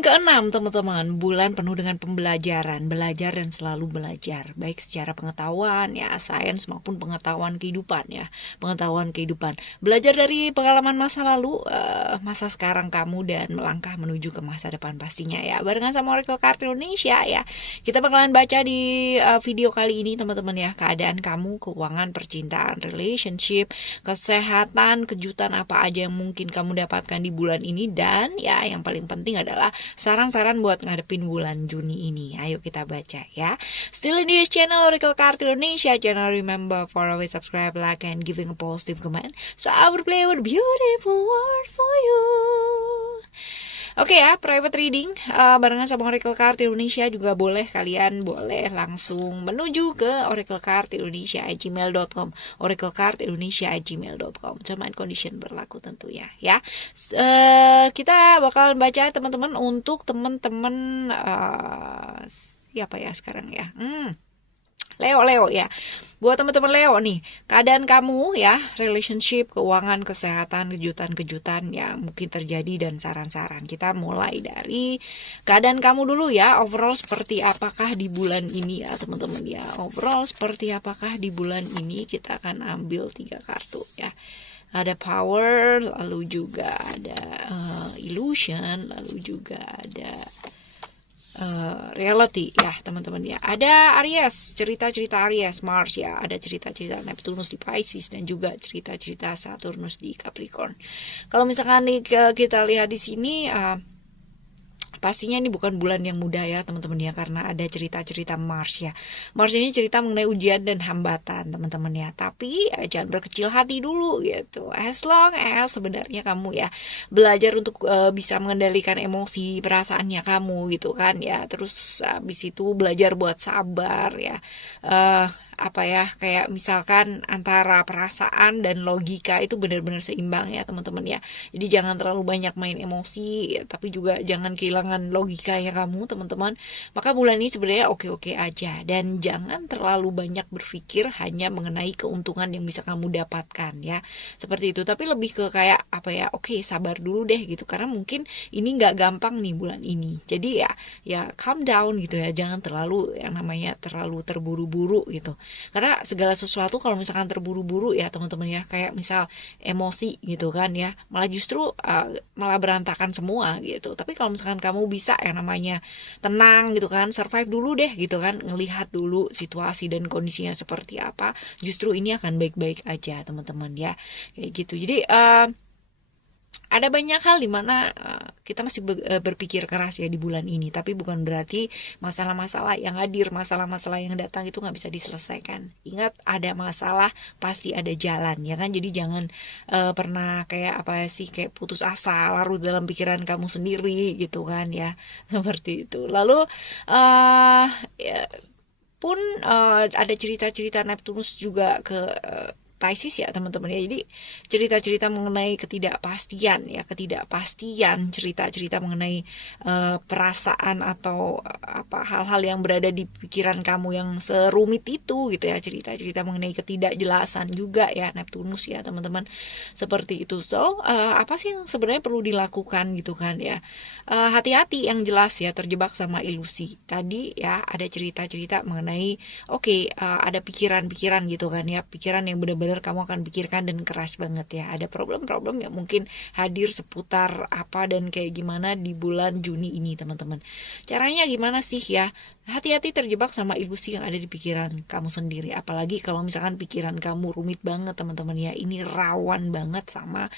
Bulan ke-6 teman-teman, bulan penuh dengan pembelajaran, belajar dan selalu belajar, baik secara pengetahuan ya, sains maupun pengetahuan kehidupan ya, pengetahuan kehidupan. Belajar dari pengalaman masa lalu, masa sekarang kamu dan melangkah menuju ke masa depan pastinya ya. Barengan sama Oracle Card Indonesia ya. Kita bakalan baca di video kali ini teman-teman ya, keadaan kamu, keuangan, percintaan, relationship, kesehatan, kejutan apa aja yang mungkin kamu dapatkan di bulan ini, dan ya yang paling penting adalah saran-saran buat ngadepin bulan Juni ini. Ayo kita baca ya. Still in this channel Oracle Card Indonesia channel, remember for always subscribe, like, and giving a positive comment, so I will play with beautiful word for you. Oke ya, private reading barengan sama Oracle Card Indonesia juga boleh, kalian boleh langsung menuju ke oraclecardindonesia@gmail.com, oraclecardindonesia@gmail.com. Term and condition berlaku tentunya ya. Kita bakal baca teman-teman untuk teman-teman siapa ya sekarang ya? Leo ya. Buat teman-teman Leo nih, keadaan kamu ya, relationship, keuangan, kesehatan, kejutan-kejutan yang mungkin terjadi dan saran-saran. Kita mulai dari keadaan kamu dulu ya. Overall seperti apakah di bulan ini ya teman-teman ya. Overall seperti apakah di bulan ini, kita akan ambil 3 kartu ya. Ada power, lalu juga ada illusion, lalu juga ada reality ya teman-teman ya. Ada Aries, cerita-cerita Aries, Mars ya. Ada cerita-cerita Neptunus di Pisces dan juga cerita-cerita Saturnus di Capricorn. Kalau misalkan kita lihat di sini, pastinya ini bukan bulan yang mudah ya teman-teman ya, karena ada cerita-cerita Mars ya. Mars ini cerita mengenai ujian dan hambatan teman-teman ya. Tapi jangan berkecil hati dulu gitu. As long as sebenarnya kamu ya belajar untuk bisa mengendalikan emosi perasaannya kamu gitu kan ya. Terus habis itu belajar buat sabar ya. Apa ya, kayak misalkan antara perasaan dan logika itu benar-benar seimbang ya teman-teman ya. Jadi jangan terlalu banyak main emosi ya, tapi juga jangan kehilangan logikanya kamu teman-teman. Maka bulan ini sebenarnya oke-oke aja, dan jangan terlalu banyak berpikir hanya mengenai keuntungan yang bisa kamu dapatkan ya, seperti itu. Tapi lebih ke kayak apa ya, oke, sabar dulu deh gitu, karena mungkin ini nggak gampang nih bulan ini. Jadi ya calm down gitu ya, jangan terlalu yang namanya terlalu terburu-buru gitu. Karena segala sesuatu kalau misalkan terburu-buru ya teman-teman ya, kayak misal emosi gitu kan ya, malah justru malah berantakan semua gitu. Tapi kalau misalkan kamu bisa yang namanya tenang gitu kan, survive dulu deh gitu kan, ngelihat dulu situasi dan kondisinya seperti apa, justru ini akan baik-baik aja teman-teman ya, kayak gitu. Jadi ada banyak hal dimana kita masih berpikir keras ya di bulan ini, tapi bukan berarti masalah-masalah yang hadir, masalah-masalah yang datang itu nggak bisa diselesaikan. Ingat, ada masalah pasti ada jalan ya kan. Jadi jangan pernah kayak apa sih, kayak putus asa, larut dalam pikiran kamu sendiri gitu kan ya, seperti itu. Lalu ya, pun ada cerita-cerita Neptunus juga ke Pisces ya teman-teman ya. Jadi cerita-cerita mengenai ketidakpastian ya, ketidakpastian, cerita-cerita mengenai perasaan atau apa hal-hal yang berada di pikiran kamu yang serumit itu gitu ya, cerita-cerita mengenai ketidakjelasan juga ya Neptunus ya teman-teman, seperti itu. So apa sih yang sebenarnya perlu dilakukan gitu kan ya, hati-hati yang jelas ya, terjebak sama ilusi tadi ya. Ada cerita-cerita mengenai ada pikiran-pikiran gitu kan ya, pikiran yang benar-benar kamu akan pikirkan dan keras banget ya. Ada problem-problem yang mungkin hadir seputar apa dan kayak gimana di bulan Juni ini teman-teman. Caranya gimana sih ya? Hati-hati terjebak sama ilusi yang ada di pikiran kamu sendiri. Apalagi kalau misalkan pikiran kamu rumit banget teman-teman ya. Ini rawan banget sama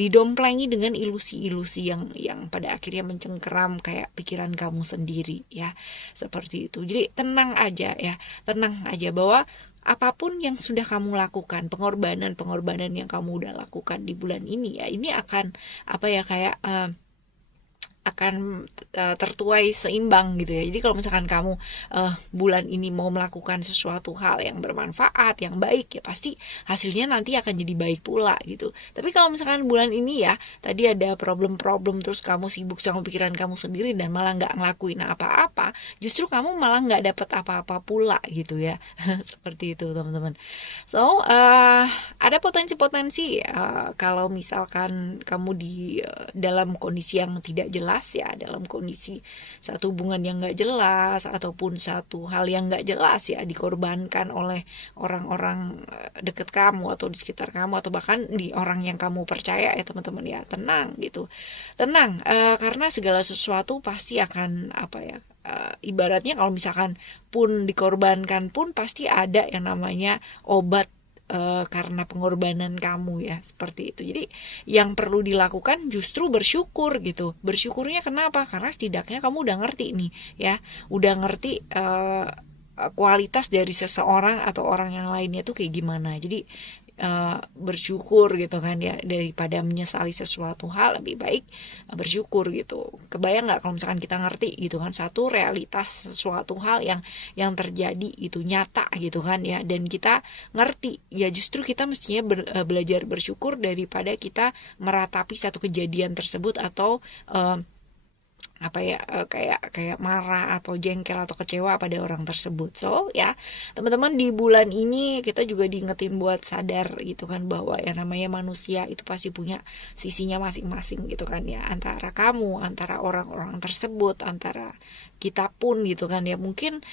didomplengi dengan ilusi-ilusi yang pada akhirnya mencengkeram kayak pikiran kamu sendiri ya. Seperti itu. Jadi tenang aja ya. Tenang aja bahwa apapun yang sudah kamu lakukan, pengorbanan yang kamu udah lakukan di bulan ini ya, ini akan apa ya, kayak akan tertuai seimbang gitu ya. Jadi kalau misalkan kamu bulan ini mau melakukan sesuatu hal yang bermanfaat, yang baik ya, pasti hasilnya nanti akan jadi baik pula gitu. Tapi kalau misalkan bulan ini ya tadi ada problem-problem, terus kamu sibuk sama pikiran kamu sendiri dan malah nggak ngelakuin apa-apa, justru kamu malah nggak dapet apa-apa pula gitu ya. Seperti itu teman-teman. So ada potensi-potensi kalau misalkan kamu di dalam kondisi yang tidak jelas jelas ya, dalam kondisi satu hubungan yang nggak jelas ataupun satu hal yang nggak jelas ya, dikorbankan oleh orang-orang deket kamu atau di sekitar kamu atau bahkan di orang yang kamu percaya ya teman-teman ya. Tenang gitu, tenang, karena segala sesuatu pasti akan ibaratnya kalau misalkan pun dikorbankan pun pasti ada yang namanya obat karena pengorbanan kamu ya, seperti itu. Jadi yang perlu dilakukan justru bersyukur gitu. Bersyukurnya kenapa? Karena setidaknya kamu udah ngerti nih ya, udah ngerti kualitas dari seseorang atau orang yang lainnya tuh kayak gimana. Jadi bersyukur gitu kan ya, daripada menyesali sesuatu hal lebih baik bersyukur gitu. Kebayang nggak kalau misalkan kita ngerti gitu kan satu realitas sesuatu hal yang terjadi itu nyata gitu kan ya, dan kita ngerti ya, justru kita mestinya belajar bersyukur daripada kita meratapi satu kejadian tersebut atau kayak marah atau jengkel atau kecewa pada orang tersebut. So ya teman-teman, di bulan ini kita juga diingetin buat sadar gitu kan, bahwa yang namanya manusia itu pasti punya sisinya masing-masing gitu kan ya, antara kamu, antara orang-orang tersebut, antara kita pun gitu kan ya, mungkin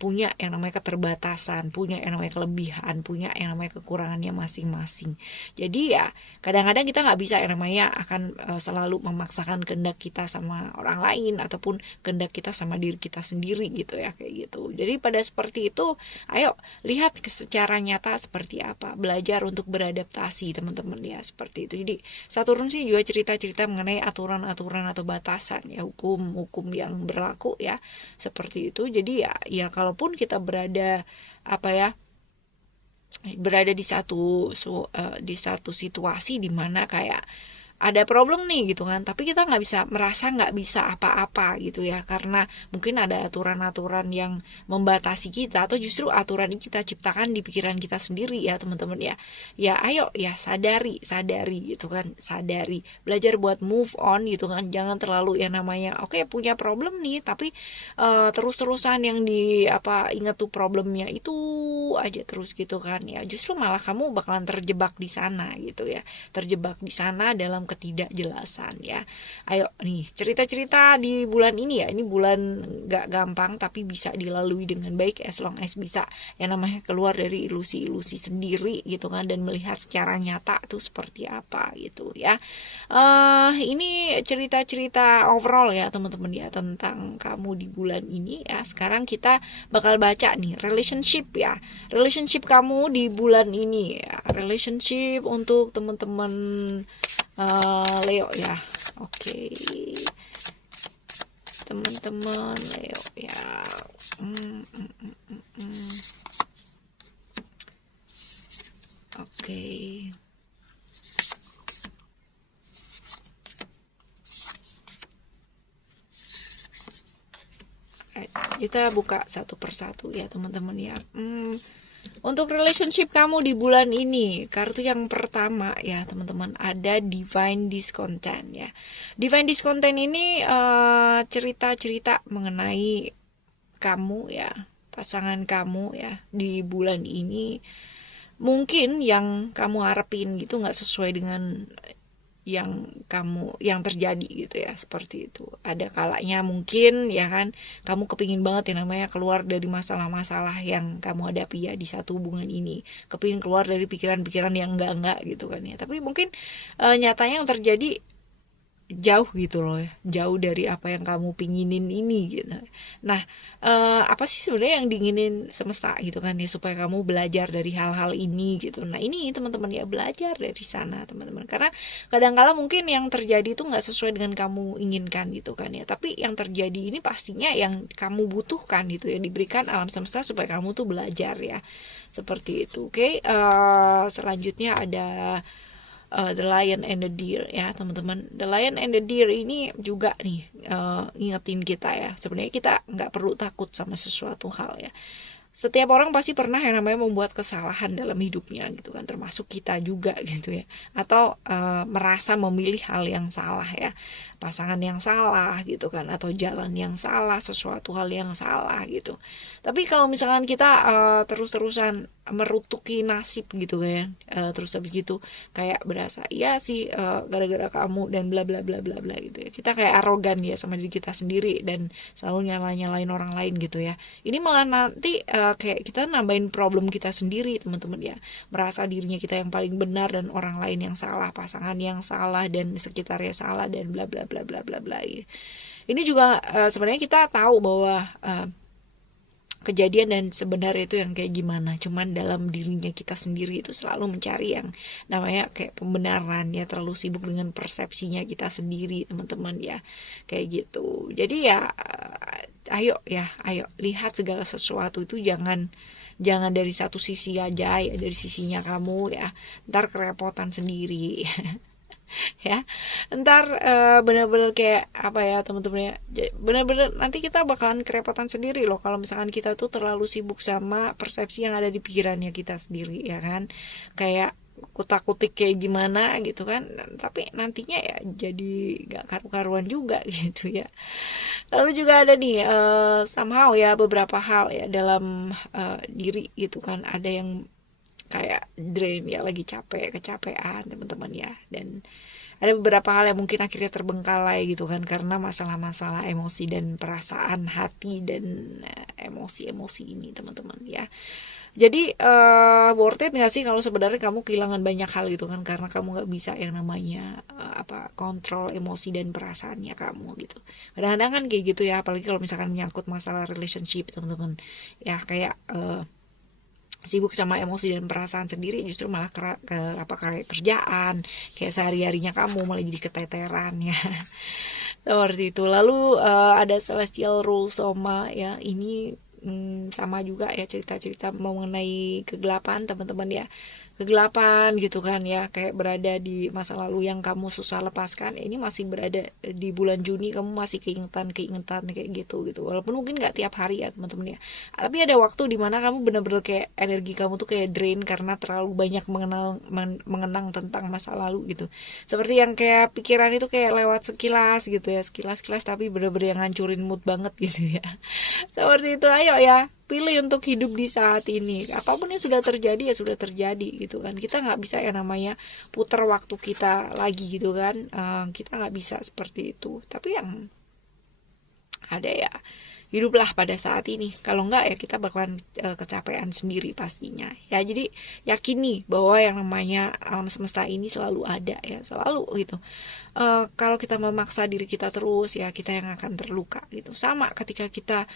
punya yang namanya keterbatasan, punya yang namanya kelebihan, punya yang namanya kekurangannya masing-masing. Jadi ya kadang-kadang kita nggak bisa yang namanya akan selalu memaksakan kehendak kita sama orang lain ataupun kehendak kita sama diri kita sendiri gitu ya, kayak gitu. Jadi pada seperti itu, ayo lihat secara nyata seperti apa, belajar untuk beradaptasi teman-teman ya, seperti itu. Jadi Saturnus sih juga cerita-cerita mengenai aturan-aturan atau batasan ya, hukum-hukum yang berlaku ya, seperti itu. Jadi ya kalaupun kita berada di satu situasi di mana kayak ada problem nih gitu kan, tapi kita nggak bisa apa-apa gitu ya, karena mungkin ada aturan-aturan yang membatasi kita, atau justru aturan ini kita ciptakan di pikiran kita sendiri ya teman-teman ya. Ya ayo ya sadari gitu kan, sadari, belajar buat move on gitu kan. Jangan terlalu yang namanya punya problem nih tapi terus-terusan yang ingat tuh problemnya itu aja terus gitu kan ya, justru malah kamu bakalan terjebak di sana gitu ya, terjebak di sana dalam ketidakjelasan ya. Ayo nih cerita-cerita di bulan ini ya, ini bulan gak gampang tapi bisa dilalui dengan baik as long as bisa yang namanya keluar dari ilusi-ilusi sendiri gitu kan, dan melihat secara nyata tuh seperti apa gitu ya. Ini cerita-cerita overall ya teman-teman ya, tentang kamu di bulan ini ya. Sekarang kita bakal baca nih relationship ya, relationship kamu di bulan ini ya, relationship untuk teman-teman Leo ya. Oke. Teman-teman Leo ya. Oke. Kita buka satu persatu ya teman-teman ya. Untuk relationship kamu di bulan ini, kartu yang pertama ya teman-teman, ada Divine Discontent ya. Divine Discontent ini cerita-cerita mengenai kamu ya, pasangan kamu ya di bulan ini. Mungkin yang kamu harapin gitu nggak sesuai dengan yang terjadi gitu ya, seperti itu. Ada kalanya mungkin ya kan kamu kepingin banget yang namanya keluar dari masalah-masalah yang kamu hadapi ya di satu hubungan ini, kepingin keluar dari pikiran-pikiran yang enggak gitu kan ya, tapi mungkin nyatanya yang terjadi jauh gitu loh ya, jauh dari apa yang kamu pinginin ini gitu. Nah apa sih sebenarnya yang diinginin semesta gitu kan ya, supaya kamu belajar dari hal-hal ini gitu. Nah ini teman-teman ya, belajar dari sana teman-teman, karena kadang-kala mungkin yang terjadi itu nggak sesuai dengan kamu inginkan gitu kan ya, tapi yang terjadi ini pastinya yang kamu butuhkan gitu ya, diberikan alam semesta supaya kamu tuh belajar ya, seperti itu. Oke. Selanjutnya ada The Lion and the Deer ya teman-teman. The Lion and the Deer ini juga nih ngingetin kita ya, sebenarnya kita nggak perlu takut sama sesuatu hal ya. Setiap orang pasti pernah yang namanya membuat kesalahan dalam hidupnya gitu kan, termasuk kita juga gitu ya, atau merasa memilih hal yang salah ya. pasangan yang salah gitu kan, atau jalan yang salah, sesuatu hal yang salah gitu. Tapi kalau misalkan kita terus-terusan merutuki nasib gitu kan, terus habis gitu kayak berasa iya sih gara-gara kamu dan bla bla bla bla bla gitu ya, kita kayak arogan ya sama diri kita sendiri dan selalu nyalain orang lain gitu ya. Ini malah nanti kayak kita nambahin problem kita sendiri teman-teman ya, merasa dirinya kita yang paling benar dan orang lain yang salah, pasangan yang salah dan sekitarnya salah dan bla bla bla bla bla bla. Ini juga sebenarnya kita tahu bahwa kejadian dan sebenarnya itu yang kayak gimana, cuman dalam dirinya kita sendiri itu selalu mencari yang namanya kayak pembenaran ya, terlalu sibuk dengan persepsinya kita sendiri teman-teman ya, kayak gitu. Jadi ya ayo lihat segala sesuatu itu jangan dari satu sisi aja ya, dari sisinya kamu ya, ntar kerepotan sendiri. Ya ntar bener-bener kayak apa ya teman-teman ya, bener-bener nanti kita bakalan kerepotan sendiri loh kalau misalkan kita tuh terlalu sibuk sama persepsi yang ada di pikirannya kita sendiri ya kan, kayak kutak-kutik kayak gimana gitu kan, tapi nantinya ya jadi gak karu-karuan juga gitu ya. Lalu juga ada nih somehow ya beberapa hal ya dalam diri gitu kan, ada yang kayak drain ya, lagi kecapean teman-teman ya, dan ada beberapa hal yang mungkin akhirnya terbengkalai gitu kan karena masalah-masalah emosi dan perasaan hati dan emosi-emosi ini teman-teman ya. Jadi worth it gak sih kalau sebenarnya kamu kehilangan banyak hal gitu kan karena kamu gak bisa yang namanya kontrol emosi dan perasaannya kamu gitu. Kadang-kadang kan kayak gitu ya, apalagi kalau misalkan menyangkut masalah relationship teman-teman ya, kayak sibuk sama emosi dan perasaan sendiri justru malah kayak kerjaan, kayak sehari-harinya kamu malah jadi keteteran ya. Seperti itu. Lalu ada Celestial Rule Soma ya, ini sama juga ya, cerita-cerita mengenai kegelapan teman-teman ya, kegelapan gitu kan ya, kayak berada di masa lalu yang kamu susah lepaskan. Ini masih berada di bulan Juni, kamu masih keingetan kayak gitu walaupun mungkin nggak tiap hari ya teman-teman ya, tapi ada waktu dimana kamu benar-benar kayak energi kamu tuh kayak drain karena terlalu banyak mengenang tentang masa lalu gitu, seperti yang kayak pikiran itu kayak lewat sekilas gitu ya, sekilas tapi benar-benar yang ngancurin mood banget gitu ya. Seperti itu. Ayo ya, pilih untuk hidup di saat ini. Apapun yang sudah terjadi ya sudah terjadi gitu kan. Kita nggak bisa ya namanya putar waktu kita lagi gitu kan. Kita nggak bisa seperti itu. Tapi yang ada ya, hiduplah pada saat ini. Kalau enggak ya kita bakalan kecapean sendiri pastinya ya. Jadi yakini bahwa yang namanya alam semesta ini selalu ada ya, selalu gitu. Kalau kita memaksa diri kita terus ya, kita yang akan terluka gitu. Sama ketika kita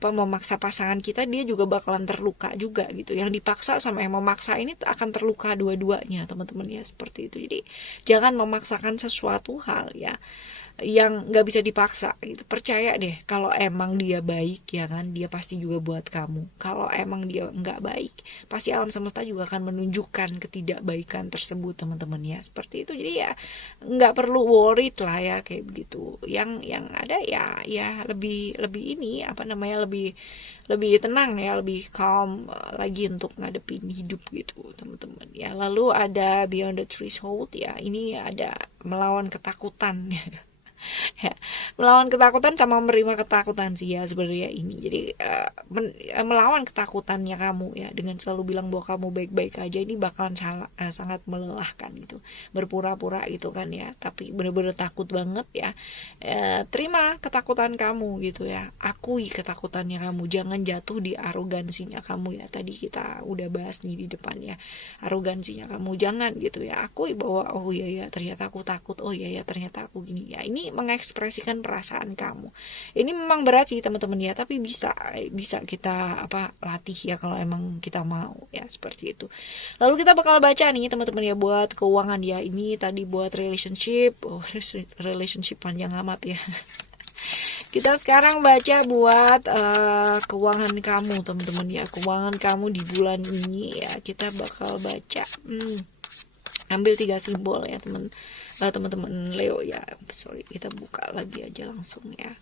memaksa pasangan kita, dia juga bakalan terluka juga gitu. Yang dipaksa sama yang memaksa ini akan terluka dua-duanya teman-teman ya, seperti itu. Jadi jangan memaksakan sesuatu hal ya yang nggak bisa dipaksa gitu. Percaya deh kalau emang dia baik ya kan, dia pasti juga buat kamu. Kalau emang dia nggak baik, pasti alam semesta juga akan menunjukkan ketidakbaikan tersebut teman-teman ya, seperti itu. Jadi ya nggak perlu worried lah ya kayak begitu. Yang ada ya lebih ini lebih tenang ya, lebih calm lagi untuk ngadepin hidup gitu teman-teman ya. Lalu ada Beyond the Threshold ya, ini ada melawan ketakutan ya, melawan ketakutan sama menerima ketakutan sih ya sebenarnya ini. Jadi melawan ketakutannya kamu ya dengan selalu bilang bahwa kamu baik-baik aja, ini bakalan sangat melelahkan gitu, berpura-pura gitu kan ya, tapi bener-bener takut banget ya. Terima ketakutan kamu gitu ya, akui ketakutannya kamu, jangan jatuh di arogansinya kamu ya. Tadi kita udah bahas nih di depan ya, arogansinya kamu jangan gitu ya, akui bahwa oh iya ya ternyata aku takut, oh iya ya ternyata aku gini ya. Ini mengekspresikan perasaan kamu. Ini memang berat sih teman-teman ya, tapi bisa kita latih ya kalau emang kita mau ya, seperti itu. Lalu kita bakal baca nih teman-teman ya buat keuangan ya. Ini tadi buat relationship. Oh, relationship panjang amat ya. Kita sekarang baca buat keuangan kamu teman-teman ya. Keuangan kamu di bulan ini ya, kita bakal baca. Ambil 3 simbol ya teman-teman Leo ya. Sorry, kita buka lagi aja langsung ya.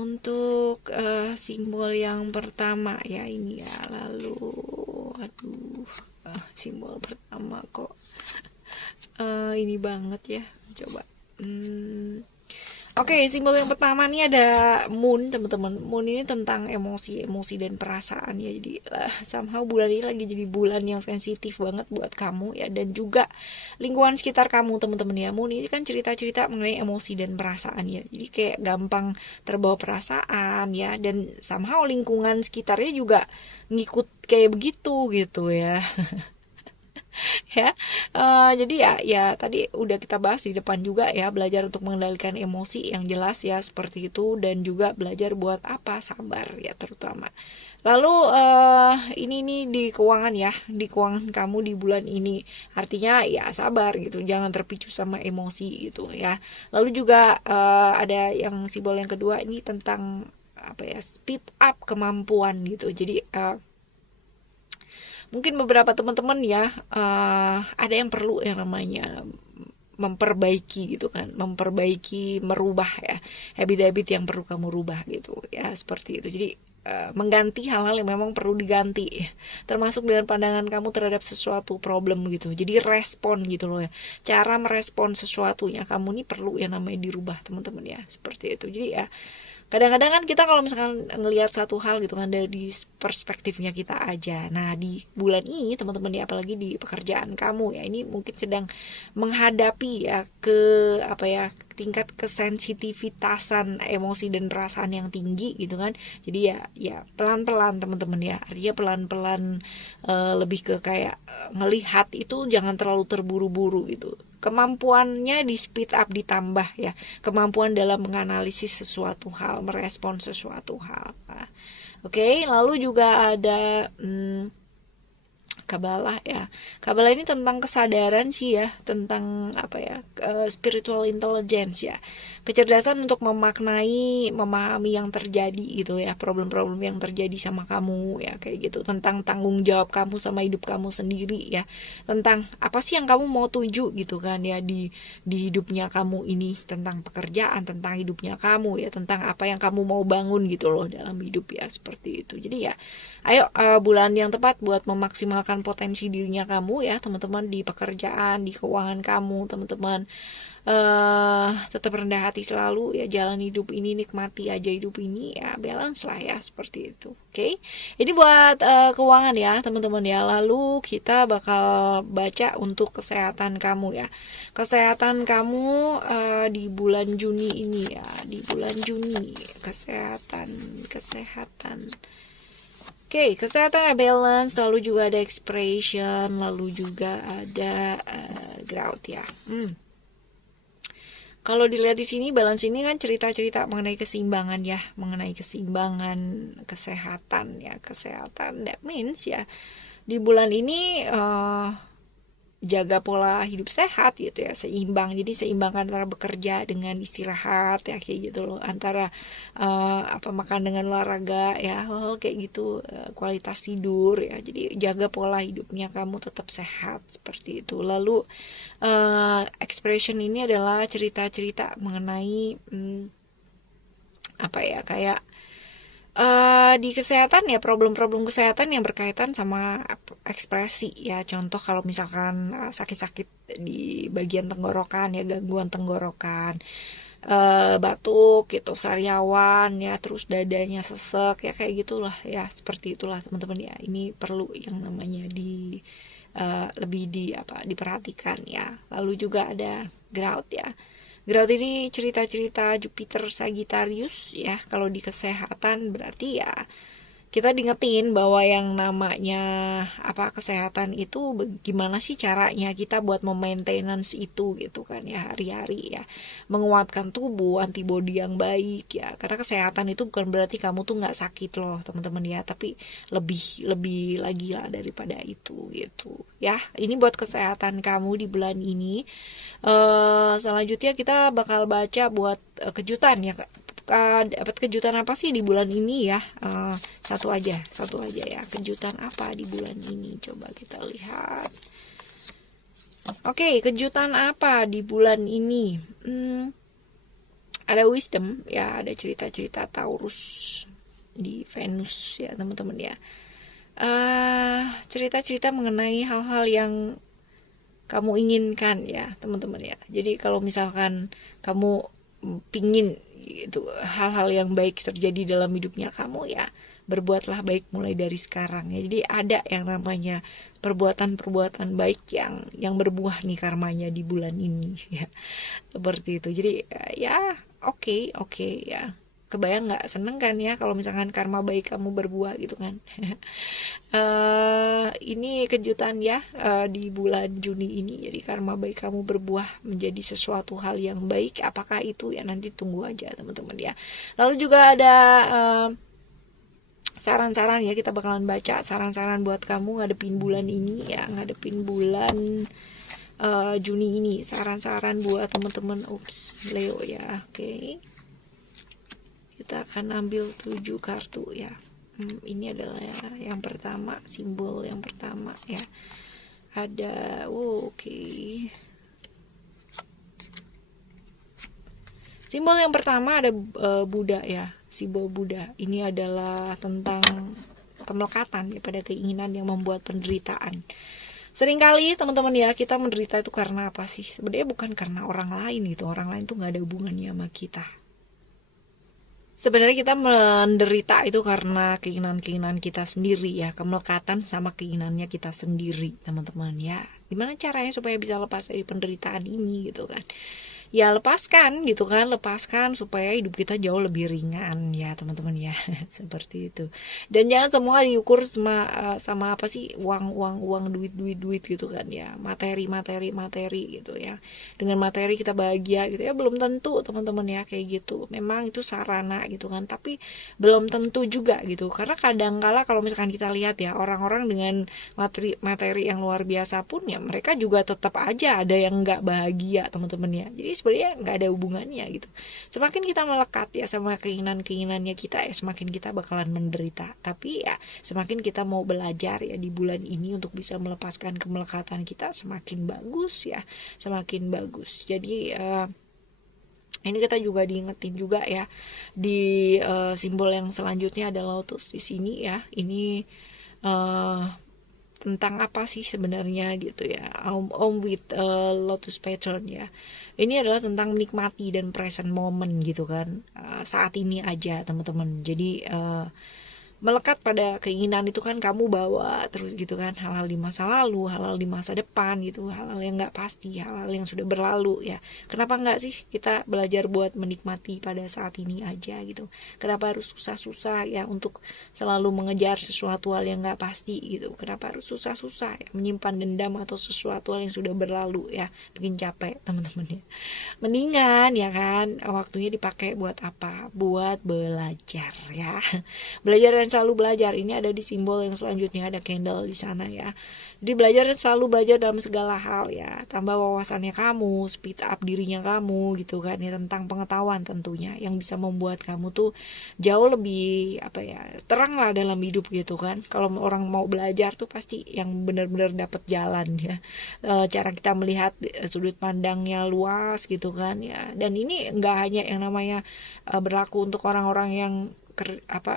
Untuk simbol yang pertama ya ini ya. Lalu simbol pertama kok ini banget ya. Coba Oke, simbol yang pertama nih ada moon, teman-teman. Moon ini tentang emosi dan perasaan ya. Jadi somehow bulan ini lagi jadi bulan yang sensitif banget buat kamu ya, dan juga lingkungan sekitar kamu, teman-teman ya. Moon ini kan cerita-cerita mengenai emosi dan perasaan ya. Jadi kayak gampang terbawa perasaan ya, dan somehow lingkungan sekitarnya juga ngikut kayak begitu gitu ya. Ya. Jadi ya tadi udah kita bahas di depan juga ya, belajar untuk mengendalikan emosi yang jelas ya seperti itu, dan juga belajar buat apa, sabar ya terutama. Lalu ini nih di keuangan ya, di keuangan kamu di bulan ini, artinya ya sabar gitu, jangan terpicu sama emosi gitu ya. Lalu juga ada yang simbol yang kedua ini tentang apa ya, speed up kemampuan gitu. Jadi mungkin beberapa teman-teman ya ada yang perlu yang namanya memperbaiki gitu kan, memperbaiki, merubah ya, habit-habit yang perlu kamu rubah gitu ya, seperti itu. Jadi mengganti hal-hal yang memang perlu diganti, termasuk dengan pandangan kamu terhadap sesuatu problem gitu. Jadi respon gitu loh ya, cara merespon sesuatunya kamu nih perlu yang namanya dirubah, teman-teman ya, seperti itu. Jadi ya kadang-kadang kan kita kalau misalkan ngelihat satu hal gitu kan dari perspektifnya kita aja. Nah di bulan ini teman-teman ya, apalagi di pekerjaan kamu ya, ini mungkin sedang menghadapi ya ke apa ya, tingkat kesensitivitasan emosi dan perasaan yang tinggi gitu kan. Jadi ya pelan-pelan teman-teman ya, artinya pelan-pelan, lebih ke kayak ngelihat itu jangan terlalu terburu-buru gitu. Kemampuannya di speed up, ditambah ya, kemampuan dalam menganalisis sesuatu hal, merespon sesuatu hal. Nah, oke, lalu juga ada Kabalah ya. Kabalah ini tentang kesadaran sih ya, tentang apa ya, spiritual intelligence ya. Kecerdasan untuk memaknai, memahami yang terjadi gitu ya, problem-problem yang terjadi sama kamu ya, kayak gitu. Tentang tanggung jawab kamu sama hidup kamu sendiri ya. Tentang apa sih yang kamu mau tuju gitu kan ya di hidupnya kamu ini, tentang pekerjaan, tentang hidupnya kamu ya, tentang apa yang kamu mau bangun gitu loh dalam hidup ya, seperti itu. Jadi ya ayo, bulan yang tepat buat memaksimalkan potensi dirinya kamu ya, teman-teman, di pekerjaan, di keuangan kamu, teman-teman. Tetap rendah hati selalu ya, jalan hidup ini, nikmati aja hidup ini ya, balance lah ya, seperti itu. Oke. Ini buat keuangan ya, teman-teman ya. Lalu kita bakal baca untuk kesehatan kamu ya. Kesehatan kamu di bulan Juni ini ya, di bulan Juni, kesehatan. Oke, kesehatan ada balance, lalu juga ada expression, lalu juga ada growth ya. Kalau dilihat di sini, balance ini kan cerita-cerita mengenai keseimbangan ya, mengenai keseimbangan kesehatan ya, kesehatan. That means ya, di bulan ini jaga pola hidup sehat gitu ya, seimbang. Jadi seimbangkan antara bekerja dengan istirahat ya, kayak gitu loh, antara apa, makan dengan olahraga ya, kayak gitu, kualitas tidur ya. Jadi jaga pola hidupnya kamu tetap sehat, seperti itu. Lalu expression ini adalah cerita-cerita mengenai apa ya, kayak di kesehatan ya, problem-problem kesehatan yang berkaitan sama ekspresi ya. Contoh kalau misalkan sakit-sakit di bagian tenggorokan ya, gangguan tenggorokan, batuk gitu, sariawan ya, terus dadanya sesek ya, kayak gitulah ya, seperti itulah teman-teman ya. Ini perlu yang namanya lebih diperhatikan ya. Lalu juga ada growth ya. Growth ini cerita-cerita Jupiter Sagittarius ya. Kalau di kesehatan berarti ya kita diingetin bahwa yang namanya kesehatan itu gimana sih caranya kita buat memaintenance itu gitu kan ya, hari-hari ya, menguatkan tubuh, antibodi yang baik ya. Karena kesehatan itu bukan berarti kamu tuh nggak sakit loh teman-teman ya, tapi lebih lagi lah daripada itu gitu ya. Ini buat kesehatan kamu di bulan ini. Selanjutnya kita bakal baca buat kejutan ya. Dapat kejutan apa sih di bulan ini ya? Satu aja ya. Kejutan apa di bulan ini? Coba kita lihat. Oke, kejutan apa di bulan ini? Ada wisdom ya, ada cerita-cerita Taurus di Venus ya, teman-teman ya. Cerita-cerita mengenai hal-hal yang kamu inginkan ya teman-teman ya. Jadi kalau misalkan kamu pingin itu hal-hal yang baik terjadi dalam hidupnya kamu ya, berbuatlah baik mulai dari sekarang ya. Jadi ada yang namanya perbuatan-perbuatan baik yang berbuah nih karmanya di bulan ini ya, seperti itu. Jadi ya oke ya, kebayang nggak, seneng kan ya kalau misalkan karma baik kamu berbuah gitu kan. Ini kejutan ya, di bulan Juni ini. Jadi karma baik kamu berbuah menjadi sesuatu hal yang baik. Apakah itu ya, nanti tunggu aja teman-teman ya. Lalu juga ada saran-saran ya, kita bakalan baca saran-saran buat kamu ngadepin bulan ini ya, ngadepin bulan Juni ini. Saran-saran buat teman-teman Leo ya. Oke. Kita akan ambil 7 kartu ya. Ini adalah yang pertama, simbol yang pertama ya. Ada oke. Simbol yang pertama ada Buddha ya, simbol Buddha. Ini adalah tentang kemelekatan ya, pada keinginan yang membuat penderitaan. Seringkali teman-teman ya, kita menderita itu karena apa sih? Sebenarnya bukan karena orang lain gitu. Orang lain tuh nggak ada hubungannya sama kita. Sebenarnya kita menderita itu karena keinginan-keinginan kita sendiri ya, kemelekatan sama keinginannya kita sendiri teman-teman ya. Gimana caranya supaya bisa lepas dari penderitaan ini gitu kan? Ya lepaskan gitu kan, lepaskan supaya hidup kita jauh lebih ringan ya teman-teman ya. Seperti itu. Dan jangan semua diukur sama apa sih, uang, duit gitu kan ya, materi gitu ya. Dengan materi kita bahagia gitu ya, belum tentu teman-teman ya kayak gitu. Memang itu sarana gitu kan, tapi belum tentu juga gitu. Karena kadang-kala kalau misalkan kita lihat ya, orang-orang dengan materi yang luar biasa pun ya, mereka juga tetap aja ada yang nggak bahagia teman-teman ya. Jadi sebenarnya nggak ada hubungannya gitu. Semakin kita melekat ya sama keinginannya kita ya, semakin kita bakalan menderita. Tapi ya semakin kita mau belajar ya di bulan ini untuk bisa melepaskan kemelekatan kita, semakin bagus ya, semakin bagus. Jadi ini kita juga diingetin juga ya di simbol yang selanjutnya ada lotus di sini ya. Ini tentang apa sih sebenarnya gitu ya, Om with lotus pattern ya. Ini adalah tentang menikmati dan present moment gitu kan, saat ini aja teman-teman. Jadi melekat pada keinginan itu kan kamu bawa terus gitu kan, hal-hal di masa lalu, hal-hal di masa depan gitu, hal-hal yang nggak pasti, hal-hal yang sudah berlalu ya. Kenapa nggak sih kita belajar buat menikmati pada saat ini aja gitu? Kenapa harus susah-susah ya untuk selalu mengejar sesuatu hal yang nggak pasti gitu? Kenapa harus susah-susah ya menyimpan dendam atau sesuatu hal yang sudah berlalu ya? Bikin capek teman-teman ya. Mendingan ya kan waktunya dipakai buat apa? Buat belajar ya. Belajar dan selalu belajar. Ini ada di simbol yang selanjutnya, ada candle di sana ya. Jadi belajar dan selalu belajar dalam segala hal ya. Tambah wawasannya kamu, speed up dirinya kamu gitu kan ya, tentang pengetahuan tentunya yang bisa membuat kamu tuh jauh lebih apa ya, terang lah dalam hidup gitu kan. Kalau orang mau belajar tuh pasti yang benar-benar dapat jalan ya. Cara kita melihat sudut pandangnya luas gitu kan ya. Dan ini nggak hanya yang namanya berlaku untuk orang-orang yang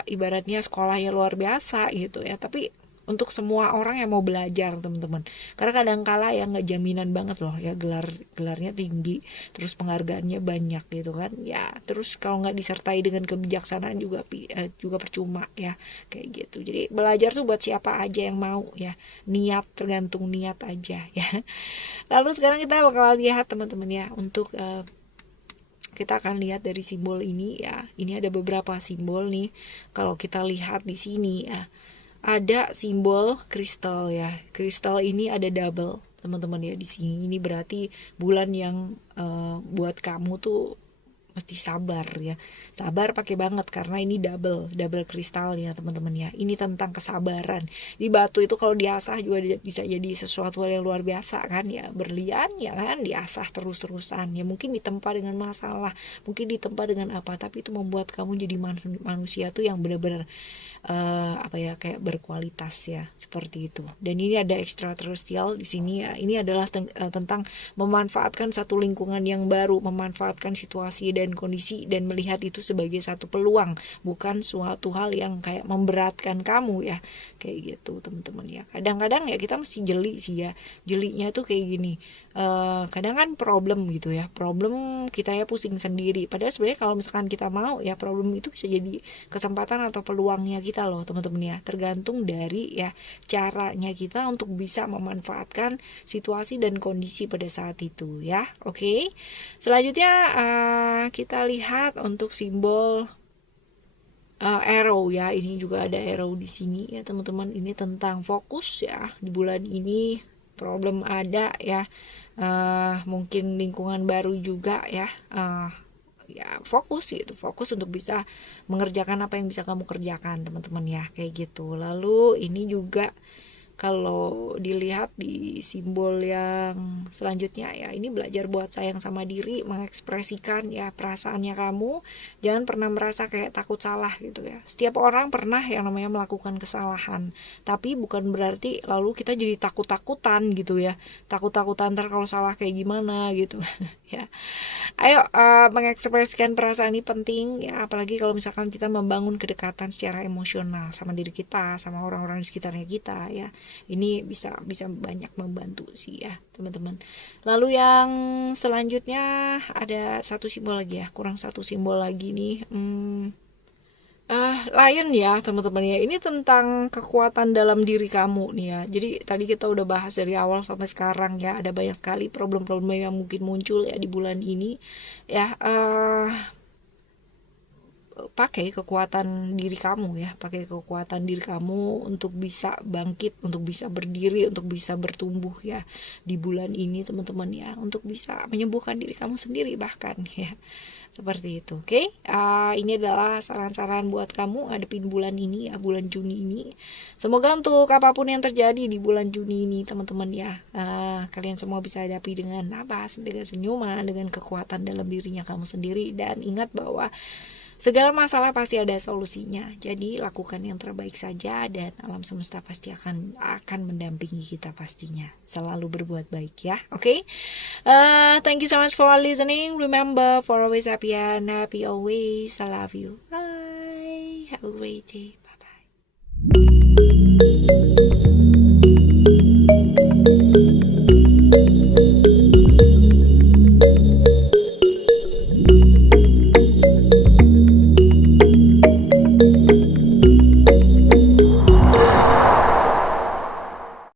ibaratnya sekolahnya luar biasa gitu ya, tapi untuk semua orang yang mau belajar teman-teman. Karena kadang-kala ya nggak jaminan banget loh ya, gelarnya tinggi, terus penghargaannya banyak gitu kan ya. Terus kalau nggak disertai dengan kebijaksanaan juga percuma ya, kayak gitu. Jadi belajar tuh buat siapa aja yang mau ya, niat, tergantung niat aja ya. Lalu sekarang kita bakal lihat teman-teman ya, untuk kita akan lihat dari simbol ini ya. Ini ada beberapa simbol nih. Kalau kita lihat di sini ya, ada simbol kristal ya. Kristal ini ada double teman-teman ya di sini. Ini berarti bulan yang buat kamu tuh mesti sabar ya. Sabar pakai banget karena ini double kristal ya teman-teman ya. Ini tentang kesabaran. Di batu itu kalau diasah juga bisa jadi sesuatu yang luar biasa kan ya. Berlian ya kan, diasah terus-terusan. Ya mungkin ditempa dengan masalah, mungkin ditempa dengan apa, tapi itu membuat kamu jadi manusia tuh yang benar-benar apa ya, kayak berkualitas ya, seperti itu. Dan ini ada extraterrestrial di sini ya. Ini adalah tentang memanfaatkan satu lingkungan yang baru, memanfaatkan situasi dan dan kondisi dan melihat itu sebagai satu peluang, bukan suatu hal yang kayak memberatkan kamu ya, kayak gitu teman-teman ya. Kadang-kadang ya kita mesti jeli sih ya, jelinya tuh kayak gini. Kadang kan problem gitu ya, problem kita ya pusing sendiri, padahal sebenarnya kalau misalkan kita mau ya, problem itu bisa jadi kesempatan atau peluangnya kita loh teman-teman ya, tergantung dari ya caranya kita untuk bisa memanfaatkan situasi dan kondisi pada saat itu ya. Oke. Selanjutnya kita lihat untuk simbol arrow ya. Ini juga ada arrow di sini ya teman-teman. Ini tentang fokus ya, di bulan ini problem ada ya, mungkin lingkungan baru juga ya, ya fokus gitu, fokus untuk bisa mengerjakan apa yang bisa kamu kerjakan teman-teman ya, kayak gitu. Lalu ini juga kalau dilihat di simbol yang selanjutnya ya, ini belajar buat sayang sama diri, mengekspresikan ya perasaannya kamu. Jangan pernah merasa kayak takut salah gitu ya. Setiap orang pernah yang namanya melakukan kesalahan, tapi bukan berarti lalu kita jadi takut-takutan gitu ya, takut-takutan ntar kalau salah kayak gimana gitu ya. Ayo, mengekspresikan perasaan ini penting ya, apalagi kalau misalkan kita membangun kedekatan secara emosional sama diri kita, sama orang-orang di sekitarnya kita ya. Ini bisa banyak membantu sih ya teman-teman. Lalu yang selanjutnya ada satu simbol lagi ya, kurang satu simbol lagi nih. Lion ya teman-teman ya, ini tentang kekuatan dalam diri kamu nih ya. Jadi tadi kita udah bahas dari awal sampai sekarang ya, ada banyak sekali problem-problem yang mungkin muncul ya di bulan ini ya. Pakai kekuatan diri kamu ya, pakai kekuatan diri kamu untuk bisa bangkit, untuk bisa berdiri, untuk bisa bertumbuh ya di bulan ini teman-teman ya, untuk bisa menyembuhkan diri kamu sendiri bahkan ya, seperti itu. Oke. Ini adalah saran-saran buat kamu ngadepin bulan ini ya, bulan Juni ini. Semoga untuk apapun yang terjadi di bulan Juni ini teman-teman ya, kalian semua bisa hadapi dengan dengan senyuman, dengan kekuatan dalam dirinya kamu sendiri, dan ingat bahwa segala masalah pasti ada solusinya. Jadi lakukan yang terbaik saja, dan alam semesta pasti akan mendampingi kita pastinya. Selalu berbuat baik ya. Oke. Thank you so much for listening. Remember, for always happy and happy always. I love you. Bye. Have a great day.